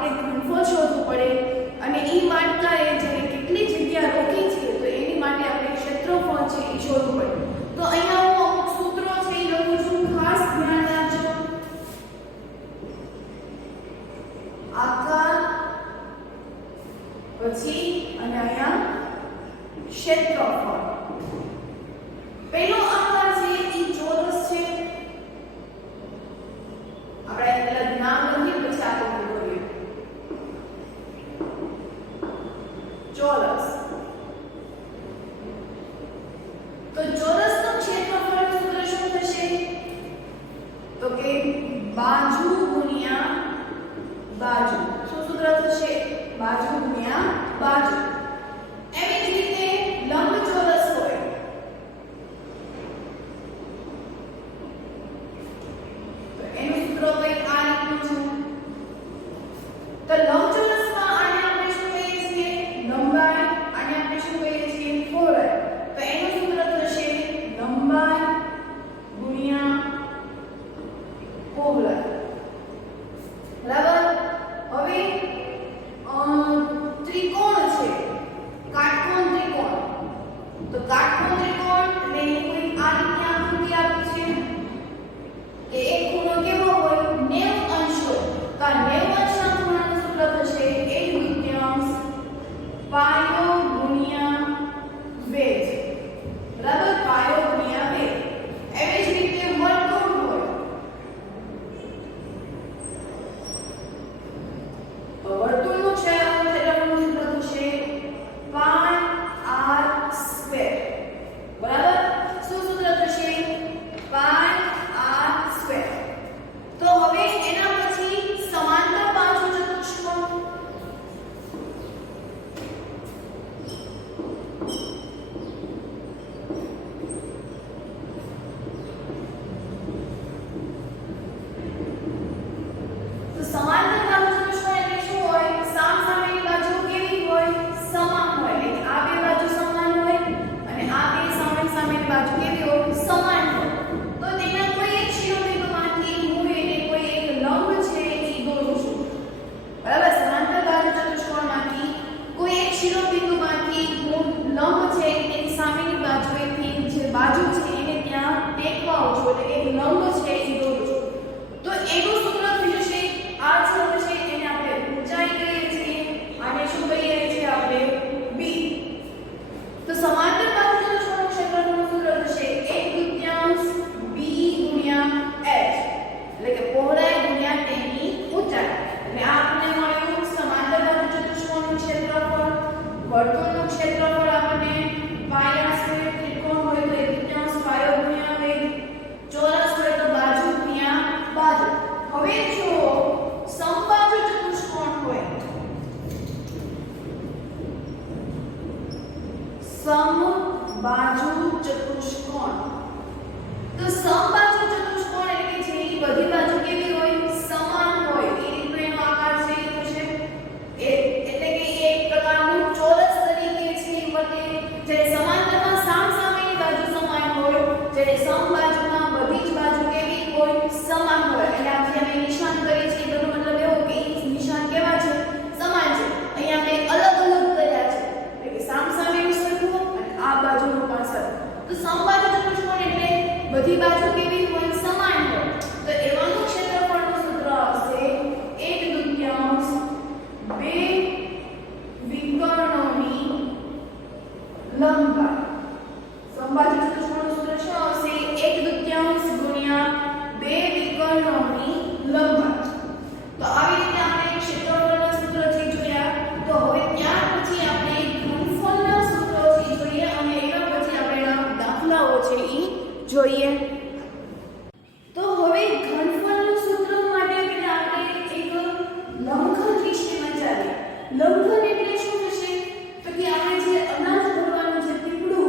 આપણે ઘનફળ શોધવું પડે અને એ માટલાએ જેને કેટલી જગ્યા રોકી છે તો એની માટે આપણે ક્ષેત્રફળ છે એ શોધવું પડે. તો અહીંયા હું અમુક સૂત્રો છે એ લખું છું, ખાસ ધ્યાન રાખજો. આકાર પછી અને અહીંયા ક્ષેત્રફળ. પહેલો આકાર છે એ ચોરસ છે. આપણે પહેલા નામ લખી પછી આપણે બોલીએ. ચોરસ. તો ચોરસનું ક્ષેત્રફળ સૂત્ર શું થશે? તો કે બાજુ ગુણ્યા બાજુ. શું સૂત્ર થશે? બાજુ ગુણ્યા બાજુ. એવી જ રીતે લંબચોરસ હોય તો એનું સૂત્ર કંઈક આ રીતનું છે. તો લંબચોરસમાં આને આપણે શું કહીએ છીએ? લંબાઈ. આને આપણે શું કહીએ છીએ? પહોળાઈ. તો એનું સૂત્ર થશે લંબાઈ ગુણ્યા પહોળાઈ. બરાબર. હવે ત્રિકોણ છે, કાટકોણ ત્રિકોણ. તો કાટકોણ ત્રિકોણ એટલે એની કોઈ આ રીતની આકૃતિ આપી છે કે એક ખૂણો કેવો હોય? 90 અંશ હોય. તો આ 90 અંશના ખૂણાનું સૂત્ર થશે 1/2 પાયો ગુણ્યા વેધ. બરાબર. પાયો ગુણ્યા વેધ. એવી જ રીતે વર્તુળ હોય તો વર્તુળનું ક્ષેત્રફળનું સૂત્ર થશે πr². બરાબર. શું સૂત્ર થશે? πr². તો હવે એના પછી સમાંતર બાજુ ચતુષ્કોણ. તો સમાંતર બાજુ ચતુષ્કોણ એટલે શું હોય? સામસામેની બાજુ કેવી હોય? સમાન હોય. એટલે આ બે બાજુ સમાન હોય અને આ બે સામેની બાજુ કેવી હોય? સમાન હોય. તો તેના કોઈ એક શિરોબિંદુમાંથી હું એને કોઈ એક લંબ છે એ દોરું છું. બરાબર. સમાંતર બાજુ ચતુષ્કોણમાંથી કોઈ એક શિરોબિંદુમાંથી હું લંબ છે એની સામેની બાજુએથી જે બાજુ છે એને ત્યાં ટેકવા આવું છું. એટલે એક લંબ છે એ દોરું છું. તો એનું સૂત્ર થઈ જશે આ સૂત્ર છે એને આપણે ઊંચાઈ કહીએ છીએ. આને શું કહીએ છીએ આપણે? b. તો સમાંતર બાજુ ચતુષ્કોણનું ક્ષેત્રફળનું સૂત્ર થશે 1/2 b ગુણ્યા h. એટલે કે પહોળાઈ ગુણ્યા તેની ઊંચાઈ. એટલે આ આપણને મળ્યું સમાંતર બાજુ ચતુષ્કોણનું ક્ષેત્રફળ. વર્તુળનું ક્ષેત્રફળ આપણને πr². ત્રિકોણ હોય તો 1/2 પાયો ગુણ્યા વેધ. ચોરસ હોય તો બાજુ ગુણ્યા બાજુ. હવે જો સમબાજુ ચતુષ્કોણ હોય, સમબાજુ ચતુષ્કોણ. તો સમબાજુ ચતુષ્કોણ એટલે જેની બધી બાજુ કેવી હોય? સમાન હોય. એ રીતનો એનો આકાર છે એ થશે. એટલે કે એક પ્રકારનું ચોરસ તરીકે છે એ વર્તે. જ્યારે સમાંતરમાં સામસામેની બાજુ સમાન હોય, જ્યારે સમબાજુમાં બધી જ બાજુ કેવી હોય? સમાન હોય. એટલે આ જે અમે નિશાન કરીએ છીએ એનો મતલબ એવો કે એ નિશાન કેવા છે? સમાન છે. અહીંયા આપણે અલગ અલગ કર્યા છે. એટલે કે સામસામેનું સરખું અને આ બાજુનું પણ સરખું. તો સમબાજુ ચતુષ્કોણ એટલે બધી બાજુ કેવી હોય? સમાન હોય. તો એવાનું ક્ષેત્રફળનું સૂત્ર આવશે 1/2 બે વિકર્ણોની લંબાઈ. સમબાજુ ચતુષ્કોણનું સૂત્ર શું આવશે? 1/2 ગુણ્યા બે વિકર્ણોની લંબાઈ. તો આવી રીતે આપણે ક્ષેત્રફળના સૂત્રથી જોયા. તો હવે ત્યાર પછી આપણે ઘનફળના સૂત્રોથી જોઈએ અને એના પછી આપણે દાખલાઓ છે એ જોઈએ. તો હવે ઘનફળનું સૂત્ર માટે પહેલા આપણે એક લંબઘન વિશે વિચારીએ. લંબઘન એટલે શું થશે? તો કે આપણે જે અનાજ ભરવાનું જે પીપળું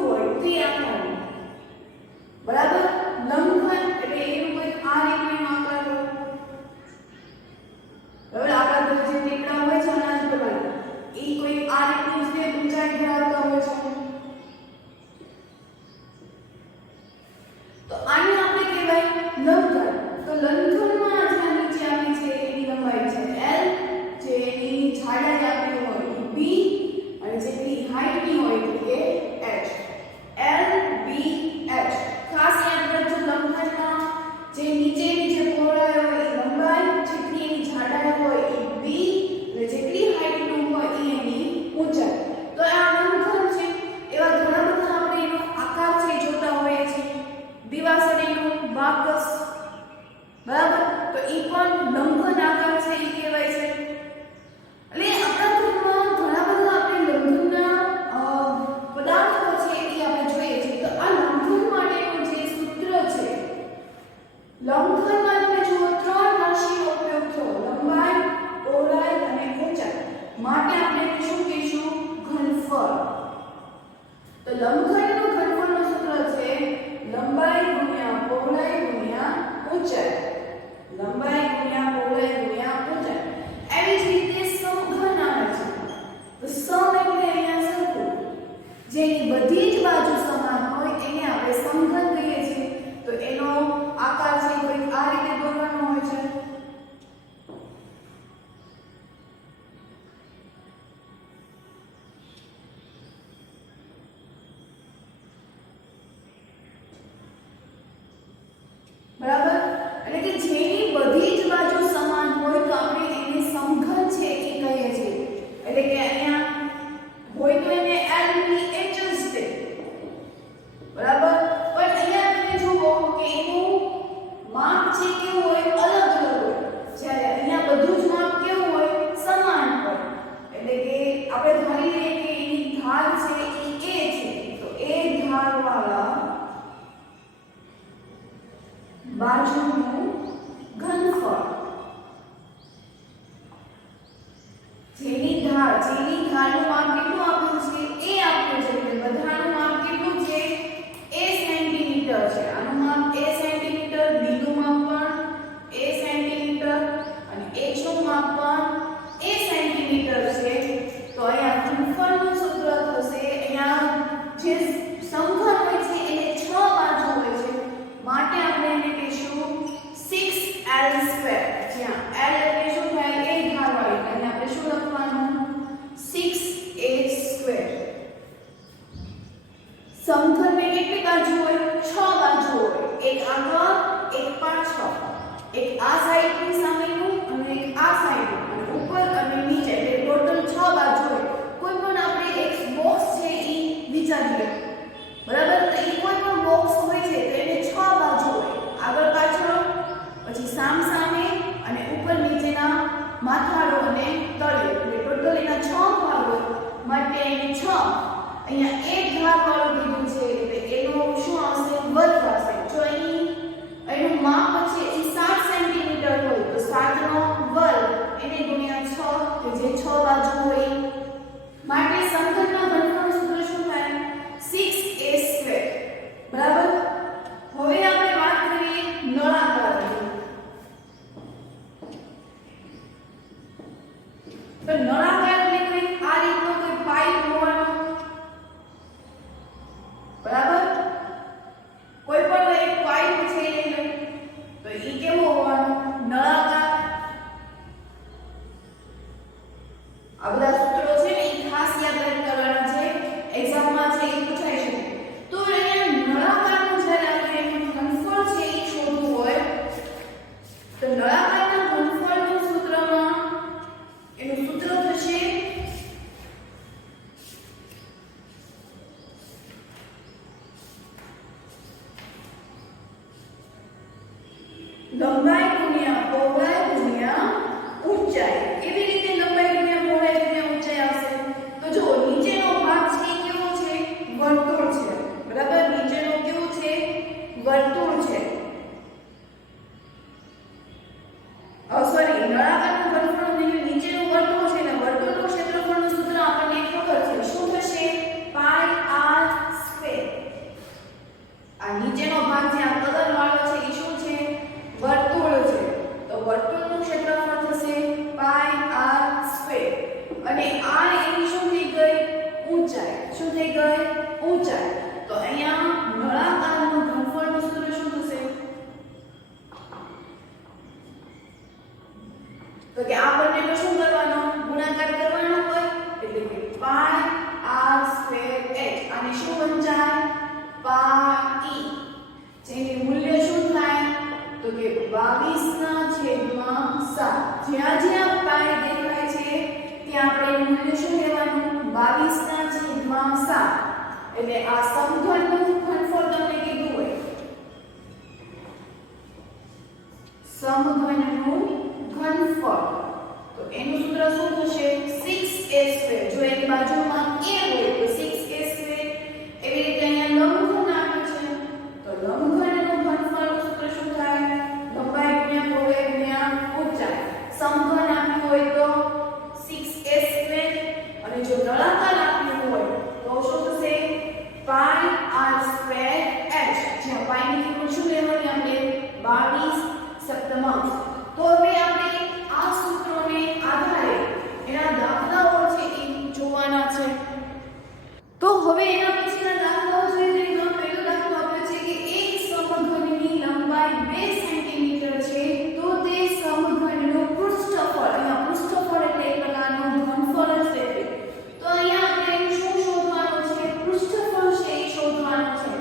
તો લંબખંડનું ઘનફળનું સૂત્ર છે લંબાઈ ગુણ્યા પહોળાઈ ગુણ્યા ઊંચાઈ. લંબાઈ ગુણ્યા પહોળાઈ ગુણ્યા ઊંચાઈ. એવી જ રીતે સમઘન આવે છે. તો સમ એટલે અહીંયા સરખું, જેની બધી જ બાજુ સમાન હોય એને આપણે સમઘન કહીએ છીએ. તો એનો આકાર છે કંઈક આ રીતે દોરવાનો હોય છે. બરાબર, એટલે કે જેની બધી જ બાજુ સમાન હોય તો આપણે એને સમઘન છે એ કહીએ છીએ. એટલે કે અહીંયા હોય તો એને L ની H જ છે. બરાબર, પણ અહીંયા તમે જુઓ કે એનું માપ છે કેવું હોય, અલગ અલગ હોય. જ્યારે અહીંયા બધું જ માપ કેવું હોય, સમાન હોય. એટલે કે આપણે ધારી લઈએ કે એની ધાર છે એ A છે, તો A ધારવાળા બાજુનું ઘનફળ, જેની ધારનું માપ કેટલું આપ્યું છે, એ આપ્યું છે. એટલે બધાનું માપ કેટલું છે, A સેન્ટીમીટર છે. આનું માપ A સેન્ટીમીટર, B નું માપ પણ A સેન્ટીમીટર અને H નું માપ પણ A સેન્ટીમીટર છે. તો અહીંયા ઘનફળનું સૂત્ર થશે, અહીંયા જે સમઘન હોય છે એને 6 બાજુ હોય છે, માટે આપણે એને કહીશું 6l². જ્યાં l એટલે શું થાય, a ધારવાળી, અને આપણે શું લખવાનું, 6a². સમઘનને કેટલી બાજુ હોય, 6 બાજુ હોય. એક આગળ, એક પાછળ, એક આ સાઈડની સામેનું અને એક આ સાઈડનું, અને ઉપર અને નીચે, એટલે ટોટલ 6 બાજુ હોય. કોઈ પણ આપણે એક બોક્સ છે એ વિચારીએ, બરાબર, તો એ કોઈ પણ બોક્સ હોય છે તો એને 6 બાજુ હોય, આગળ પાછળ, પછી સામ સામે અને ઉપર નીચેના માથાળો અને તળિયે, એટલે ટોટલ એના 6 ભાગ હોય, માટે એને 6. અહીંયા એક ભાગ વાળું દીધું છે એટલે એનો શું આવશે, વર્ગ આવશે. જો એનું માપ છે એ 7 સેન્ટીમીટર હોય તો 7 નો વર્ગ એને ગુણ્યા 6, કે જે 6 બાજુ હોય. માટે સમઘનના ઘનફળનું સૂત્ર શું થાય, 6a². બરાબર, હવે આપણે વાત કરીએ નળાકારની. તો નળાકાર એટલે કંઈક આ રીતનો કોઈ પાઇપ હોવાનો. બરાબર, કોઈ પણ એક પાઇપ છે તો એ કેવો હોવાનો, નળાકાર. આ બધા સૂત્રો છે ને એ ખાસ યાદ કરવાના છે, એક્ઝામમાં છે એ પૂછાઈ શકે. તો અહીંયા નળાકારનું જ્યારે આપણે એનું ઘનફળ છે એ શોધવું હોય તો નળાકારના ઘનફળનું સૂત્રમાં એનું સૂત્ર થશે લંબાઈ ગુણ્યા પહોળાઈ ગુણ્યા ઊંચાઈ. એવી રીતે લંબાઈ ગુણ્યા પહોળાઈ ગુણ્યા ઊંચાઈ આવશે. તો જો નીચેનો ભાગ છે કેવો છે, વર્તુળ છે. બરાબર, નીચેનો કેવો છે, વર્તુળ છે. સોરી, નળાકારનું ઘનફળ નીચેનું વર્તુળ છે ને વર્તુળનું ક્ષેત્રફળનું સૂત્ર આપણને ખબર છે. શું થશે, πr². આ નીચેનો ભાગ જે આ કલર વાળો છે એ શું છે, વર્તુળ છે. તો વર્તુળનું ક્ષેત્રફળ થશે πr². અને આ એની શું થઈ ગઈ, ઊંચાઈ. શું થઈ ગઈ, ઊંચાઈ. તો અહીંયા નળાકારનું ઘનફળનું સૂત્ર શું થશે, તો કે આ બંનેનો શું કરવાનો, ગુણાકાર કરવાનો હોય, એટલે કે πr²h. અને શું વંચાય, πe. જેનું મૂલ્ય શું થાય, તો કે 22/7. જ્યાં જ્યાં પાઈ દેખાય છે ત્યાં આપણે મૂલ્ય શું લેવાનું, 22/7. એટલે આ સમઘનનું ઘનફળ તમને કીધું હોય, સમઘનનું ઘનફળ, તો એનું સૂત્ર શું થશે, 6a². જો એની બાજુમાં a હોય તો 6a². એવી રીતે અહીંયા લંબઘન આપ્યું છે તો લંબઘનનું ઘનફળનું સૂત્ર શું થાય, લંબાઈ ગુણ્યા પહોળાઈ ગુણ્યા ઊંચાઈ. સમઘન આપ્યું હોય તો 6a², અને જો નળાકાર આપ્યું હોય હવે એના પછીના દાખલાઓ જોઈએ તો પહેલો દાખલો આપ્યો છે કે એક સમઘનની લંબાઈ 2 સેન્ટીમીટર છે તો તે સમઘનનું પૃષ્ઠફળ, અહીંયા પૃષ્ઠફળ એટલે એક પ્રકારનું ઘનફળ જ છે. તો અહીંયા આપણે શું શોધવાનું છે? પૃષ્ઠફળ છે એ શોધવાનું છે.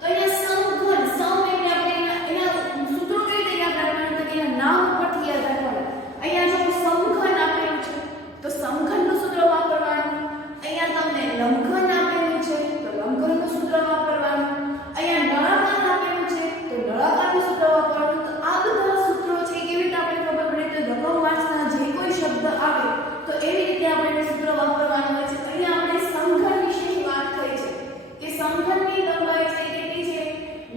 તો અહીંયા સમઘન, સમ એટલે આપણે એના સૂત્રો કઈ રીતે યાદ રાખવાનું? તો એના નામ પરથી યાદ રાખવાનું. અહીંયા જો સમઘન આપેલું છે તો સમઘનનું સૂત્ર વાપરવાનું. અહીંયા તમને લંબઘન આપેલું છે તો લંબઘનનું સૂત્ર વાપરવાનું. અહીંયા નળાકાર આપેલું છે તો નળાકારનું સૂત્ર વાપરવાનું. તો આ બધા સૂત્રો છે કેવી રીતે આપણે ખબર પડે? તો રકમવાચના જે કોઈ શબ્દ આવે તો એવી રીતે આપણે સૂત્ર વાપરવાનું હોય છે. અહીંયા આપણે સમઘન વિશે વાત થઈ છે કે સમઘનની લંબાઈ છે કેટલી છે?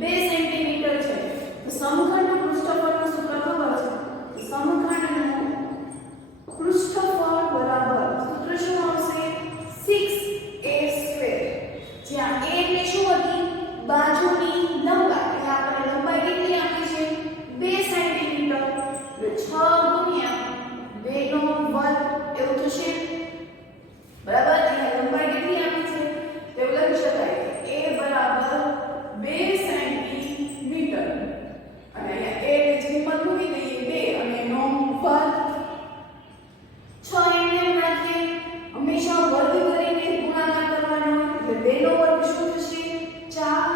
2 સેન્ટીમીટર છે. તો સમઘનનું પૃષ્ઠફળનું સૂત્ર ખબર છે. સમઘનનું પૃષ્ઠફળ બરાબર સૂત્ર શું આવશે? 6a². જ્યાં a એટલે શું હતી? બાજુની લંબાઈ. એટલે આપણે લંબાઈ કેટલી આપી છે? 2 સેન્ટીમીટર. એટલે 6 * 2 નો વર્ગ એવું થશે. બરાબર? અહીંયા લંબાઈ કેટલી આપી છે? તો એવું લખી શકાય કે a બરાબર 2 સેન્ટીમીટર. અને અહીંયા a ની કિંમત મૂકી દઈએ 2 અને એનો વર્ગ 6 એમ રાખીએ. હંમેશા વર્ગ કરીને ગુણાકાર કરવાનો. એટલે 2 નો વર્ગ શું થશે? 4.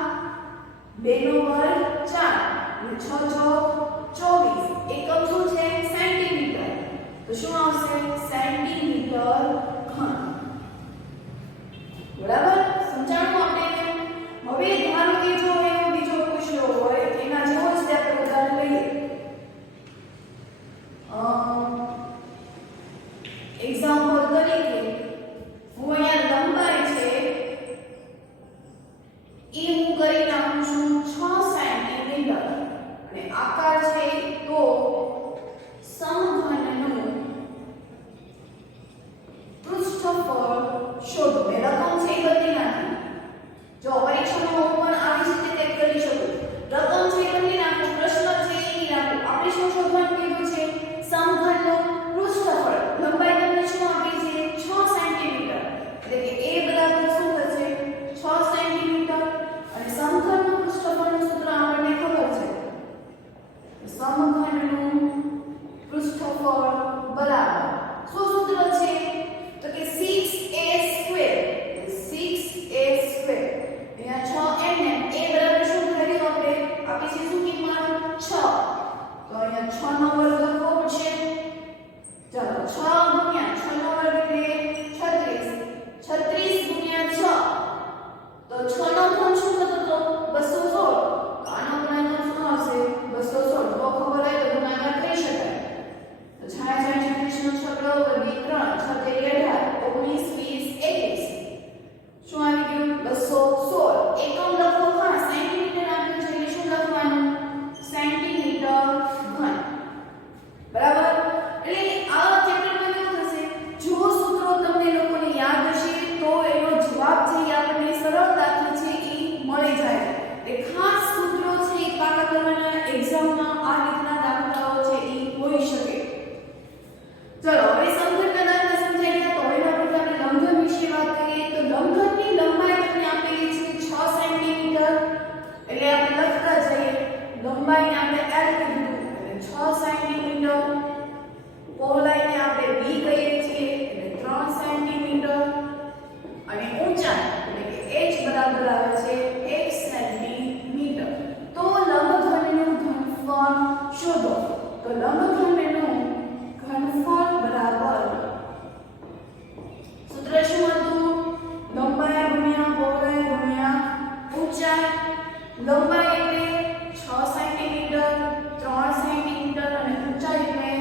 2 નો વર્ગ 4 અને 6 * 24. એકમ શું છે? સેન્ટીમીટર. તો શું આવશે? સેન્ટીમીટર ઘન. બરાબર? સમજાણું આપણે? હવે ધારો કે જો એવો બીજો પૂછ્યો હોય એના જેવો જ આપણે ઉદાહરણ લઈએ. એક્ઝામ્પલ તરીકે હું અહીંયા લંબાઈ છે એ હું કરી નાખું છું 6 સેન્ટીમીટર અને આકાર છે તો સમઘનનું પૃષ્ઠફળ શોધો. મેં રકમ છે એ બદલી નાખી. જો પરીક્ષામાં હું પણ આવી રીતે ચેક કરી શકું. રકમ છે એ બદલી નાખું, પ્રશ્ન છે એ નહીં રાખું. આપણે શું શોધવાનું કીધું છે? સમઘનનું પૃષ્ઠફળ. લંબાઈ તમને શું આપી છે? 6 સેન્ટીમીટર. એટલે કે a બરાબર શું થશે? 6 સેન્ટીમીટર. અને સમઘનનું પૃષ્ઠફળનું સૂત્ર આપણને ખબર છે. સમઘનનું પૃષ્ઠફળ બરાબર શું સૂત્ર છે? તો કે 6a². 6a². અહીંયા 6 એમ a બરાબર શું કર્યું આપણે? આપી છે શું કિંમત? 6. તો અહીંયા 6 નો વર્ગ લખવો પડશે. ચાલો 6 * 6 નો વર્ગ એટલે 36. 36 * 6 તો 6 નો ઘન શું થતો હતો? 216. તો આનો ગુણાકાર શું આવશે? 216. તો ખબર હોય તો ગુણાકાર કરી શકાય. તો 66 36 નો 6 * 3 6 તેરી 18 19 20 21. શું આવી ગયું? 216. એકમ લખો ખાસ. સેન્ટીમીટર આપ્યું છે એટલે શું લખવાનું? સેન્ટીમીટર ઘન. બરાબર? એટલે આ ચેપ્ટરમાં કેવું થશે? જો સૂત્રો તમને લોકોને યાદ હશે તો એનો જવાબ છે એ આપણને સરળતાથી છે એ મળી જાય. એટલે ખાસ સૂત્રો છે એ પાકા કરવાના. એક્ઝામમાં આ રીતના દાખલાઓ છે એ હોઈ શકે. ચલો હવે સમઘનના દાખલા સમજાઈ ગયા. તો હવે આપણે લંબઘન વિશે વાત કરીએ. તો લંબઘનની લંબાઈ તમને આપેલી છે 6 સેન્ટીમીટર. એટલે આપણે લખતા જઈએ. લંબાઈને આપણે L કીધું એટલે 6 સેન્ટીમીટર. પહોળાઈને આપણે b કહીએ છીએ એટલે 3 સેન્ટીમીટર. અને ઊંચાઈ એટલે કે h બરાબર આવે છે 1 સેન્ટીમીટર. તો લંબઘનનું ઘનફળ શોધો. તો લંબઘનનું ઘનફળ બરાબર સૂત્ર શું હતું? લંબાઈ ગુણ્યા પહોળાઈ ગુણ્યા ઊંચાઈ. લંબાઈ એટલે 6 સેન્ટીમીટર, 3 સેન્ટીમીટર અને ઊંચાઈ એટલે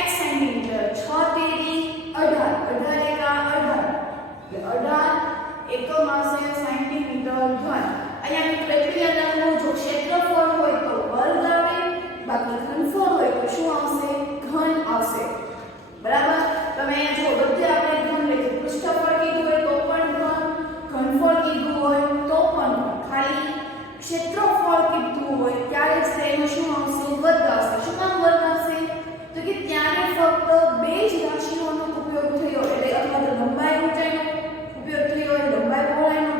1 સેન્ટીમીટર. 6 તેરી 18. 18 એકા 18. એટલે 18 એકમ આવશે સેન્ટીમીટર ઘન. અહીંયા મિત્રો એટલી અલગ જો ક્ષેત્રફળ હોય તો વર્ગ આવે, બાકી ઘનફળ હોય તો શું આવશે? ઘન આવશે. બરાબર? તમે અહીંયા જો બધે આપણે ઘન લઈશું. પૃષ્ઠફળ કીધું હોય તો પણ ઘન, ઘનફળ કીધું હોય તો પણ ઘન. ખાલી ક્ષેત્રફળ કીધું હોય ત્યારે જ તેનો શું આવશે? વર્ગ આવશે. શું કામ વર્ગ આવશે? તો કે ત્યારે ફક્ત બે જ રાશિઓનો ઉપયોગ થયો એટલે અથવા તો લંબાઈ ઊંચાઈનો ઉપયોગ થયો હોય, લંબાઈ પહોળાઈનો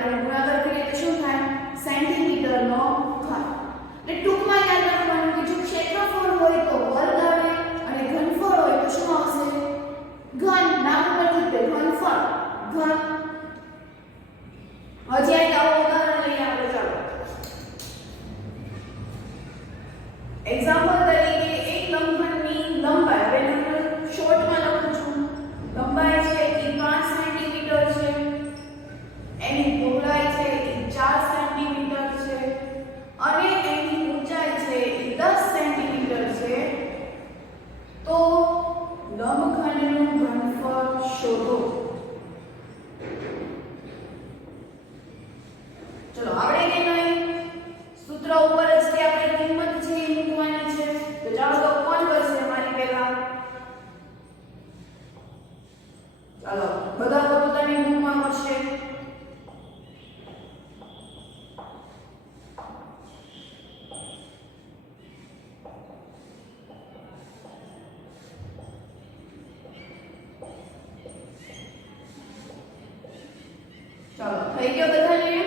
આપણે ગુણાકાર કરીએ તો શું થાય સેન્ટીમીટરનો ઘન એટલે ટૂંકમાં યાદ રાખવાનું કે જો ક્ષેત્રફળ હોય તો વર્ગ આવે અને ઘનફળ હોય તો શું આવશે ઘન નામ પરથી તે ઘનફળ ઘન હજી એક આવો ઉદાહરણ લઈએ આપણે ચાલો એક્ઝામ્પલ તરીકે એક લંબખંડની લંબાઈ હવે હું શોર્ટમાં લખું છું લંબાઈ છે એ 5 સેન્ટીમીટર છે એની પહોળાઈ છે એ 4 સેન્ટીમીટર છે અને એની ઊંચાઈ છે એ 10 સેન્ટીમીટર છે તો લંબખંડનું ઘનફળ શોધો ચલો આવડે કે નહીં સૂત્ર ઉપર જ તે આપણે કિંમત છે એ મૂકવાની છે તો ચાલો તો કોણ કરશે મારી પહેલા ચાલો બધા પોતાની બુકમાં કરશે ચાલો થઈ ગયો બધાને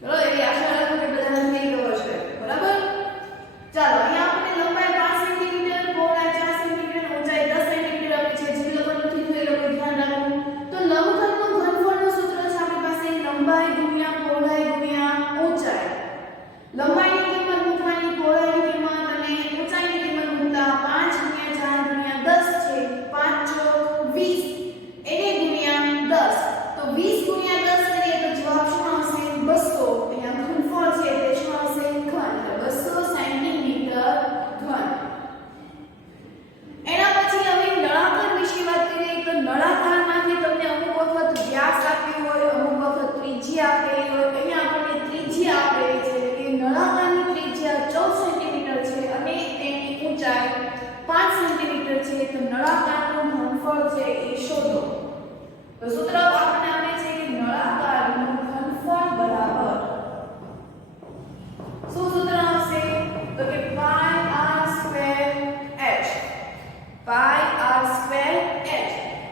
ચલો એવી આશા રાખું કે બધાને થઈ ગયો હશે બરાબર ચાલો અહીંયા આપણે લંબાઈ 5 સેન્ટીમીટર પહોળાઈ 4 સેન્ટીમીટર ઊંચાઈ 10 સેન્ટીમીટર આપી છે જે લોકો નથી થયું એ લોકો ધ્યાન રાખવું તો લંબખંડનું ઘનફળનું સૂત્ર છે આપણી પાસે લંબાઈ ગુણ્યા પહોળાઈ ગુણ્યા ઊંચાઈ લંબાઈની કિંમત મૂકવાની પહોળાઈની કિંમત અને ઊંચાઈની કિંમત મૂકતા 5 ગુણ્યા 4 ગુણ્યા 10 છે 5 ચોક 20 એને ગુણ્યા 10 તો 20 ગુણ્યા 10 કરીએ તો જવાબ શું આવશે 200 અહીંયા ઘનફળ છે તે શું આવશે ઘન એટલે 200 સેન્ટીમીટર ઘન એના પછી હવે નળાકાર વિશે વાત કરીએ તો નળાકારમાંથી તમને અમુક વખત વ્યાસ આપ્યો હોય અમુક વખત ત્રિજ્યા આપેલી હોય અહીંયા આપણને ત્રિજ્યા આપેલી છે કે નળાકારની ત્રિજ્યા 14 સેન્ટીમીટર છે અને તેની ઊંચાઈ 5 સેન્ટીમીટર છે તો નળાકારનું ઘનફળ છે એ શોધો તો સૂત્ર આપણને આવે છે કે નળાકારનું ઘનફળ બરાબર શું સૂત્ર આવશે તો કે પાઈ r સ્ક્વેર h પાઈ r સ્ક્વેર h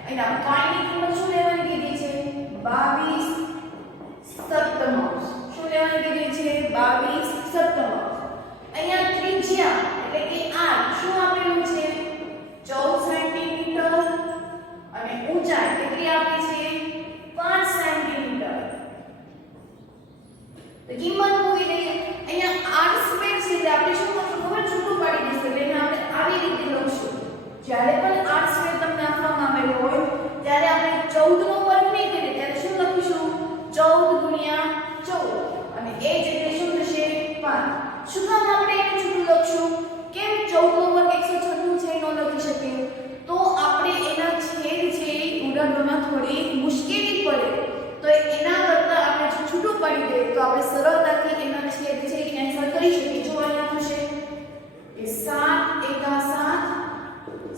અહીંયા પાઈ ની કિંમત શું લેવાની કીધી છે 22 સપ્તમાંશ શું લેવાની કીધી છે 22 સપ્તમાંશ અહીંયા ત્રિજ્યા એટલે કે r શું આપેલું છે 14 સેન્ટીમીટર અને ઊંચાઈ કેટલી આપી છે 5 સેન્ટીમીટર તો કિંમત મૂકી દઈએ અહીંયા r સ્ક્વેર છે એટલે આપણે શું કરશું ખબર છૂટું પાડી દઈશું એટલે આપણે આવી રીતે લખશું જ્યારે પણ r સ્ક્વેર તમને આપવામાં આવેલો હોય ત્યારે આપણે 14 નો વર્ગ નહીં કરીએ ત્યારે શું લખીશું 14 ગુણ્યા 14 અને એ જ એટલે શું થશે 5 શું કામ આપણે એને છૂટું લખશું કેમ 14 નો વર્ગ 196 છે નો લખી શકીએ તો આપણે એના છેદ છે ઉડાડવામાં થોડી મુશ્કેલી પડે તો એના કરતા આપણે જો છૂટું પાડી દઈએ તો આપણે સરળતાથી એના છેદ છે કેન્સલ કરી શકીએ જો અહીંયા થશે કે 7 એકા 7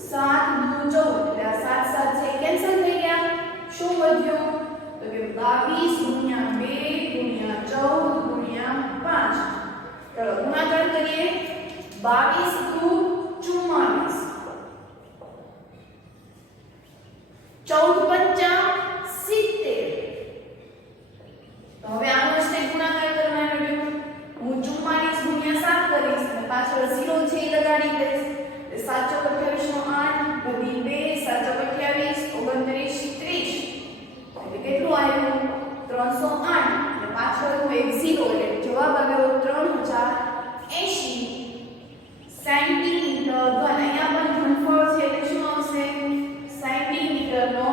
7 દુ 14 એટલે આ 7 7 છે કેન્સલ થઈ ગયા શું વધ્યું તો કે 22 ગુણ્યા 2 ગુણ્યા 14 ગુણ્યા 5 ચલો ગુણાકાર કરીએ 22 દુ 44 14 પંચા 70 તો હવે આનો સ્ટેપ ગુણાકાર કરવાનો રહ્યો હું 44 ગુણ્યા 7 કરીશ અને પાછળ 0 છે એ લગાડી દઈશ એટલે 7 ચોક 28 નો 8 વધી 2 7 ચોક 28 29 30 એટલે કેટલું આવ્યું 308 અને પાછળ હું એક 0 એટલે જવાબ આવ્યો 3080 સેન્ટીમીટર ઘન અહીંયા પણ ઘનફળ છે એટલે શું આવશે સેન્ટીમીટરનો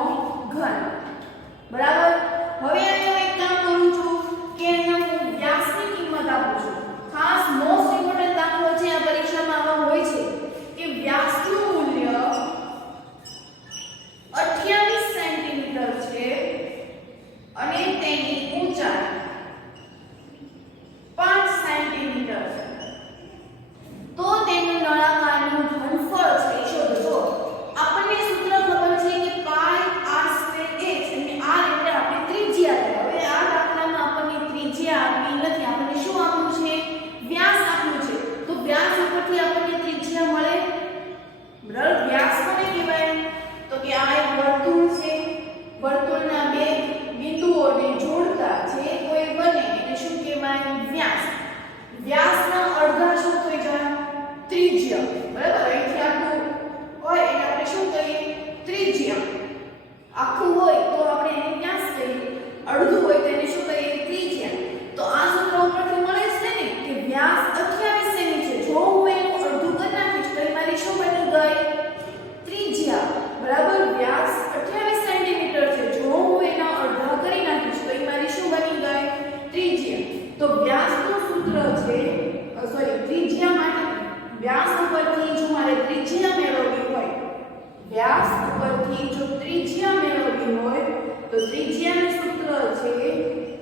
વ્યાસ ઉપરથી જો ત્રિજ્યા મેળવવી હોય તો ત્રિજ્યાનું સૂત્ર છે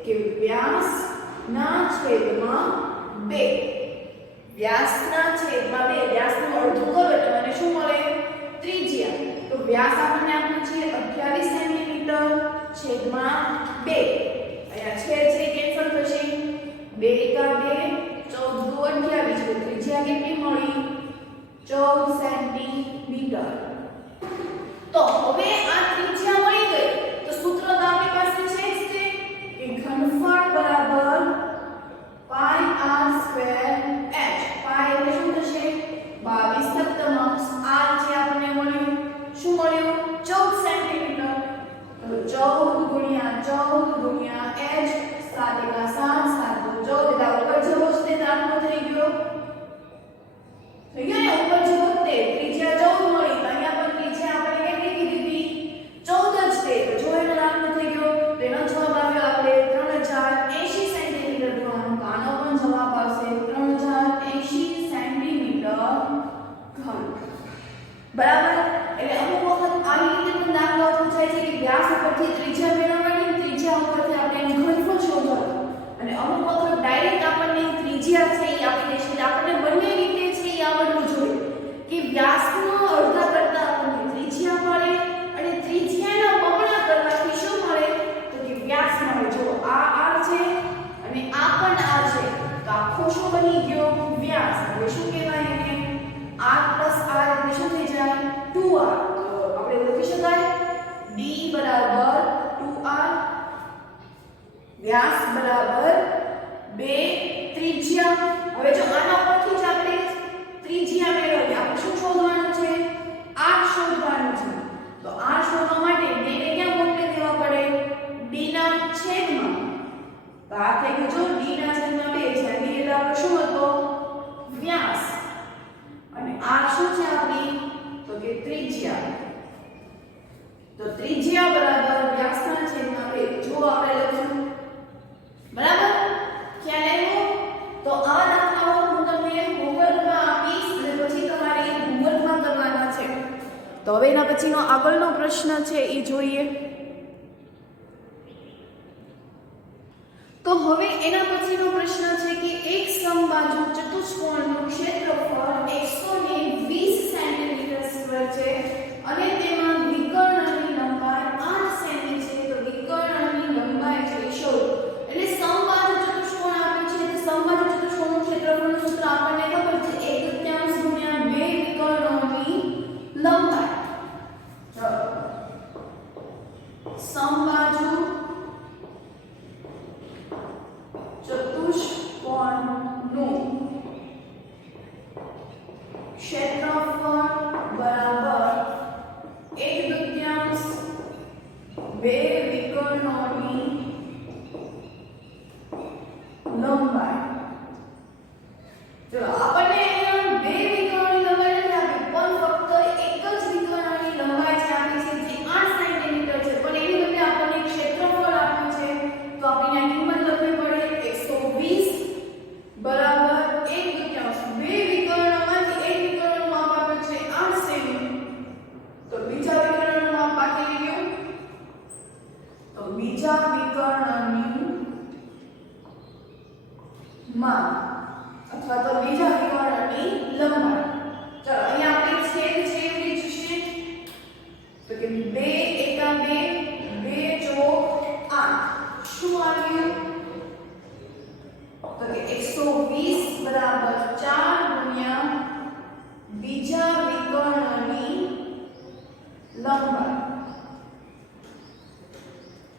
કે વ્યાસ ના છેદમાં 2. વ્યાસના છેદમાં 2. વ્યાસનું અડધું કરો એટલે મને શું મળે? ત્રિજ્યા. તો વ્યાસ આપણને આપ્યું છે 28 સેન્ટીમીટર છેદમાં 2. અહીંયા છેદ છે કેન્સલ થશે. 2 એકા 2 14 દુ 28. તો ત્રિજ્યા કેટલી મળી? 14 સેન્ટીમીટર. તો હવે આ ત્રિજ્યા મળી ગઈ તો સૂત્ર તો આપણી પાસે છે જ તે કે ઘનફળ બરાબર પાઈ r સ્ક્વેર h. પાઈ એટલે શું થશે? 22 સપ્તમાંશ. r જે આપણને મળ્યું શું મળ્યું? 14 સેન્ટીમીટર. તો 14 ગુણ્યા 14 ગુણ્યા h 7 એકા 7 7 દુ 14. એટલે ઉપર જવો જ તે દાખલો થઈ ગયો. થઈ ગયો ને? ઉપર જવો તે ત્રિજ્યા 14 મળી. અહીંયા પણ ત્રિજ્યા આપણે કેટલી કીધી હતી? 14 જ તે. તો જો એનો દાખલો થઈ ગયો તો એનો જવાબ આવ્યો આપણે 3080 સેન્ટીમીટર ઘન. તો આનો પણ જવાબ આવશે 3080 સેન્ટીમીટર ઘન. બરાબર? એટલે અમુક વખત આવી રીતે પણ દાખલાઓ પૂછાય છે કે વ્યાસ ઉપરથી ત્રિજ્યા મેળવવાની, ત્રિજ્યા ઉપરથી આપણે ઘનફળ શોધવાનું. અને અમુક વખત ડાયરેક્ટ આપણને ત્રિજ્યા છે એ આપી દેશે. એટલે આપણને બંને રીતે છે એ આવડવું જોઈએ કે વ્યાસનો અડધા કરતા આપણને ત્રિજ્યા મળે અને ત્રિજ્યાના બમણા કરવાથી શું મળે? તો કે વ્યાસ મળે. જો આ r છે અને આ પણ r છે તો આખો શું બની ગયો? વ્યાસ. હવે શું કહેવાય એને? r + r એટલે શું થઈ જાય? 2r. તો આપણે લખી શકાય d બરાબર 2r. વ્યાસ બરાબર 2 ત્રિજ્યા. હવે જો આના પરથી જ આપણે ત્રિજ્યા મેળવીએ. આપણે શું શોધવાનું છે? r શોધવાનું છે. તો r શોધવા માટે 2 ને ક્યાં મોકલી દેવા પડે? d ના છેદમાં. તો આ થઈ ગયું જો d ના છેદમાં 2 છે. d એટલે આપણો શું હતો? વ્યાસ. અને r શું છે આપણી? તો કે ત્રિજ્યા. તો ત્રિજ્યા બરાબર વ્યાસના છેદમાં 2. જો આપણે લખ્યું. બરાબર? ખ્યાલ આવ્યો? તો આ દાખલાઓ હું તમને હોમવર્કમાં આપીશ અને પછી તમારે હોમવર્કમાં કરવાના છે. તો હવે એના પછીનો આગળનો પ્રશ્ન છે એ જોઈએ. તો હવે એના પછીનો પ્રશ્ન છે કે એક સમબાજુ ચતુષ્કોણનું ક્ષેત્રફળ 120 સેન્ટીમીટર સ્ક્વેર છે અને તેમાં વિકર્ણની લંબાઈ 8 સેમી છે. તો વિકર્ણની લંબાઈ છે શોધો. એટલે સમબાજુ ચતુષ્કોણ આપ્યું છે. તો સમબાજુ ચતુષ્કોણનું ક્ષેત્રફળનું સૂત્ર આપણને ખબર છે 1/3 ગુણ્યા 2 વિકર્ણોની લંબાઈ. સમબાજુ ચતુષ્કોણનું ક્ષેત્રફળ બરાબર 1/3 2 વિકર્ણોની લંબાઈ. ચલો આપણને અહીંયા 2 વિકર્ણોની લંબાઈ નથી આપી પણ ફક્ત એક જ વિકર્ણની લંબાઈ છે આપી છે જે 8 સેન્ટીમીટર છે. પણ એની બદલે આપણને ક્ષેત્રફળ આપ્યું છે તો આપણે આ કિંમત લખવી પડે 120 બરાબર 1/3 2 વિકર્ણોમાંથી એક વિકર્ણનું માપ આપ્યું છે 8 સેમી. તો બીજા વિકર્ણનું માપ બાકી રહ્યું. તો બીજા વિકર્ણની માપ અથવા તો બીજા વિકર્ણની લંબાઈ. ચલો અહીંયા આપણે છેદ છે એવી રીતે છે તો કે 2 એકા 2 2 ચોક 8 શું આવ્યું? તો કે 120 બરાબર 4 ગુણ્યા બીજા વિકર્ણની લંબાઈ.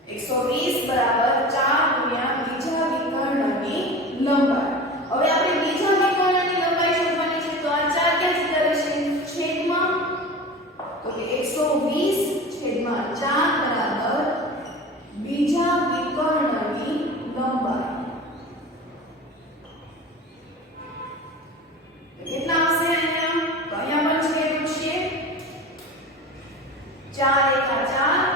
120 બરાબર 4 ગુણ્યા બીજા વિકર્ણની લંબાઈ. હવે આપણે બીજા વિકર્ણની લંબાઈ શોધવાની છે તો આ 4 ક્યાં જતા રહેશે? છેદમાં. તો કે 120 છેદમાં 4 બરાબર બીજા વિકર્ણની લંબાઈ. કેટલા આવશે અહીંયા? તો અહીંયા પણ છેદ છે 4 એકા 4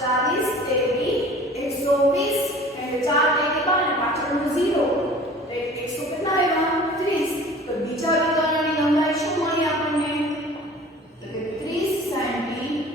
40 તેરી 120 એટલે 4 તેરી 12 અને પાછળનું 0 એટલે 100 કેટલા આવ્યા? 30. તો બીજા વિકર્ણની લંબાઈ શું મળી આપણને? તો કે 30 સેન્ટીમીટર.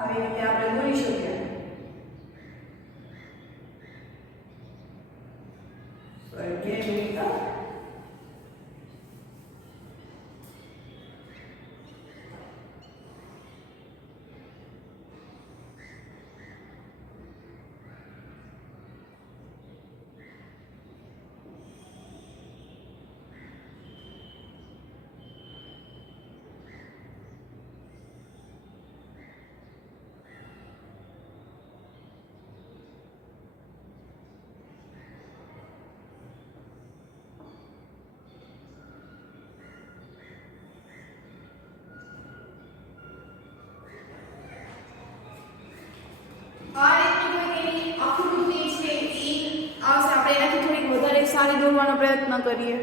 આવી રીતે આપણે દોરી શકીએ. તો 2 મીટર. આ રીતની કોઈ એની આકૃતિ છે એ આવશે. આપણે એનાથી થોડીક વધારે સારી દોરવાનો પ્રયત્ન કરીએ.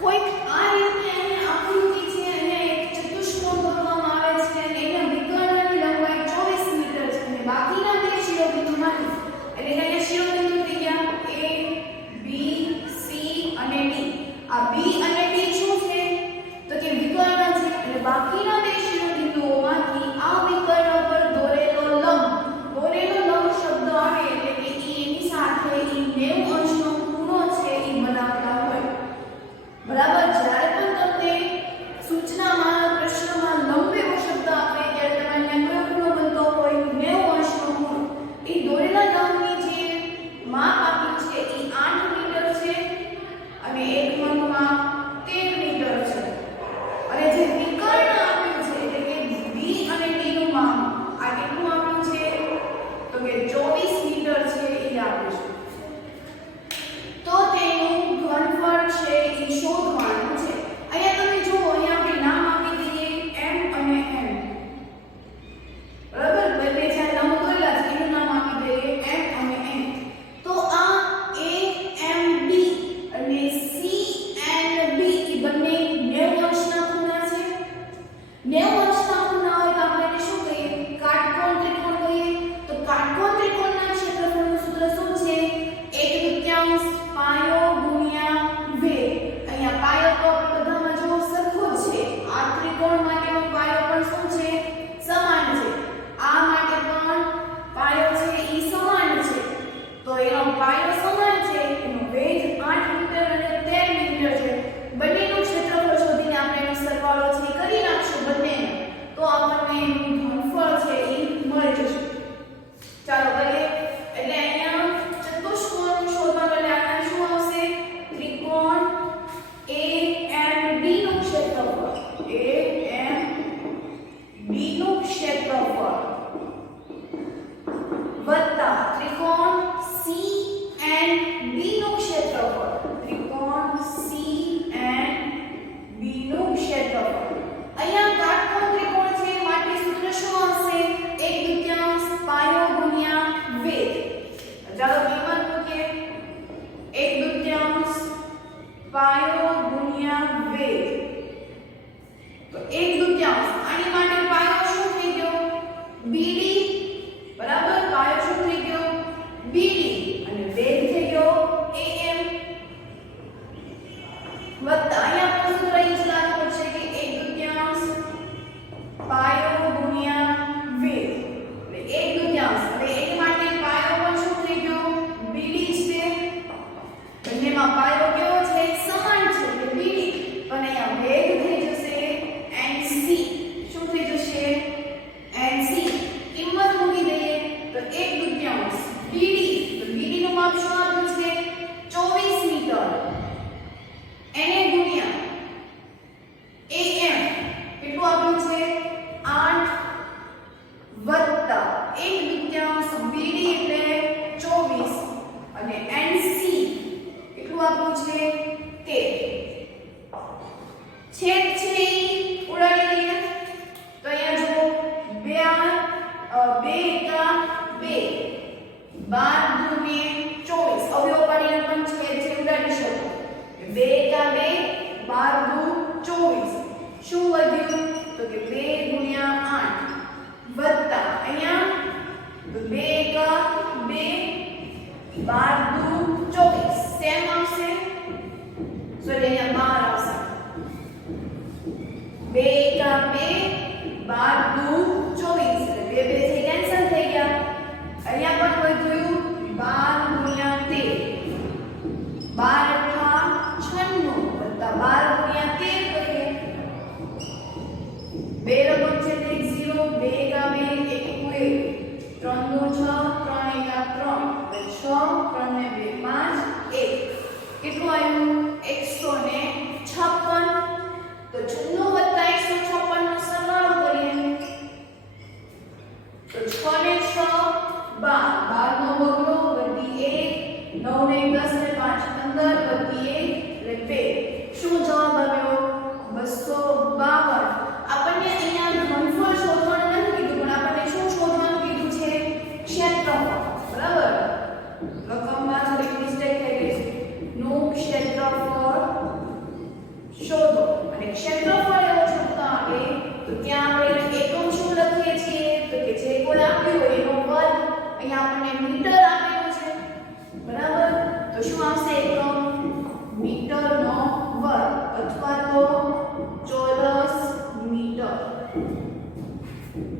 કોઈક આ રીતની અહીં આકૃતિ છે અને એક ચતુષ્કોણ દોરવામાં આવે છે અને એના વિકર્ણની લંબાઈ 24 મીટર છે અને બાકીના બે શિરોબિંદુમાંથી એટલે કે અહીંયા શિરોબિંદુ થઈ ગયા A, B, C અને D. આ B અને D શું છે તો કે વિકર્ણ છે અને બાકીના બે શિરોબિંદુઓમાંથી આ વિકર્ણ પર દોરેલો લંબ શબ્દ આવે એટલે કે એની સાથે 90 અંશનો ખૂણો છે એ બનાવતા હોય. બરાબર. જ્યારે પણ તમને સૂચનામાં પ્રશ્નમાં લંબ એવો શબ્દ આપે ત્યારે તમારે કયો ખૂણો બનતો હોય 90 અંશનો ખૂણો. એ દોરેલા લંબની જે માપ આપ્યું છે એ 8 મીટર છે અને એક લંબનું માપ 13 મીટર છે અને જે વિકર્ણ આપ્યું છે એટલે કે B અને D નું માપ આ કેટલું આપ્યું છે તો કે 24 મીટર છે એ આપ્યું છે. તો તેનું ઘનફળ છે એ શોધવાનું છે. અહીંયા તમે જુઓ અહીંયા આપણે નામ આપી દઈએ M અને N. બરાબર. બંને જે લંબ દોરેલા છે એનું નામ આપી દઈએ M અને N. તો આ A M D અને C N B એ બંને 90 અંશના ખૂણા છે. 90 અંશના ખૂણા હોય તો આપણે એને શું કહીએ? કાટકોણ ત્રિકોણ કહીએ. તો કાટકોણ ત્રિકોણના ક્ષેત્રફળનું સૂત્ર શું છે? 1/2 પાયો ગુણ્યા વેગ. અહીંયા પાયો તો આપણે બધામાં જો સરખો જ છે. આ ત્રિકોણ માટેનો પાયો પણ શું છે? સમાન છે. આ માટે પણ પાયો છે એ સમાન છે. તો એનો પાયો સમાન છે, એનો વેગ 8 મીટર અને 13 મીટર છે. બંનેનું ક્ષેત્રફળ શોધીને આપણે એનો સરવાળો છે એ કરી નાખશું બંનેનો. તો આપણને એનું ઘનફળ છે એ મળી જશે. ચાલો કરીએ. એટલે અહીંયા ચતુષ્કોણ શોધવાનું એટલે આના શું આવશે? ત્રિકોણ AMD નું ક્ષેત્રફળ. AMD નું ક્ષેત્રફળ વત્તા ત્રિકોણ CNB નું ક્ષેત્રફળ. ત્રિકોણ CNB નું ક્ષેત્રફળ. અહીંયા કાટકોણ ત્રિકોણ છે માટે સૂત્ર શું આવશે? 1/2 પાયો ગુણ્યા વેગ. ચાલો કિંમત મૂકીએ. 1/2 પાયો ગુણ્યા વેગ. તો 1/2 આની માટે પાયો શું થઈ ગયો? BD. બરાબર. પાયો શું થઈ ગયો? BD અને વેગ થઈ ગયો AM. વત્તા અહીંયા પણ સૂત્ર એ જ લાગુ પડશે કે 1/2 પાયો ગુણ્યા વેગ. એટલે 1/2. હવે એની માટે પાયો પણ શું થઈ ગયો? BD છે. બંનેમાં પાયો કેવો છે? સમાન છે એટલે BD. પણ અહીંયા વેગ થઈ જશે NC. શું થઈ જશે? NC. કિંમત મૂકી દઈએ તો 1/2 BD. તો BD નું માપ શું આપ્યું છે? 24 મીટર. એને ગુણ્યા AM કેટલું આપ્યું છે? 8 વત્તા 1/2 BD એટલે 24 અને NC કેટલું આપ્યું છે? 13. છેદ છે ઈ ઉડાડી દઈએ. તો અહીંયા જો 2 એકા 2 12 દુને 24 અવયવ પાડીને પણ છેદ છે ઉડાડી શકો. 2 એકા 2 12 દુ 24. શું વધ્યું તો કે 2 ગુણ્યા 8 વત્તા અહીંયા 2 એકા 2 12 દુ 24 સેમ આવશે. સોરી અહીંયા 12 આવશે. 2 એકા 2 12 દુ 12 નો બગડો વધી 1 9 ને 10 ને 5 15 વધી 1 એટલે 2 શું જવાબ આવ્યો 252 આપણને અહીંયા ઘનફળ શોધવાનું નથી કીધું પણ આપણને શું શોધવાનું કીધું છે ક્ષેત્રફળ બરાબર રકમમાં થોડી મિસ્ટેક થઈ ગઈ છે નું ક્ષેત્રફળ શોધો અને ક્ષેત્રફળ એવો શબ્દ આવે તો ત્યાં આપણે એકમ શું લખીએ છીએ તો કે જે કોઈ આપ્યું હોય એનો વર્ગ અહીંયા આપણને મીટર આપેલું છે બરાબર તો શું આવશે એકમ મીટરનો વર્ગ અથવા તો ચોરસ મીટર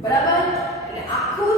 બરાબર એટલે આખું